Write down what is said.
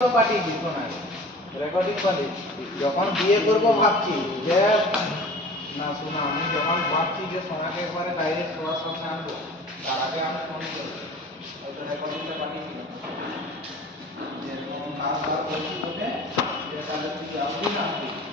পাঠিয়েছি শোনায় রেকর্ডিং পাঠিয়ে যখন বিয়ে করবো ভাবছি যে না শোনা আমি যখন ভাবছি যে সোনাকে একবারে ডাইরেক্ট সবার সামনে আনবো তার আগে আমি ফোন করবো হয়তো রেকর্ডিংটা পাঠিয়েছিলাম যে নাচ বার করছি তোকে যে তাহলে তুই আসবি না আসবি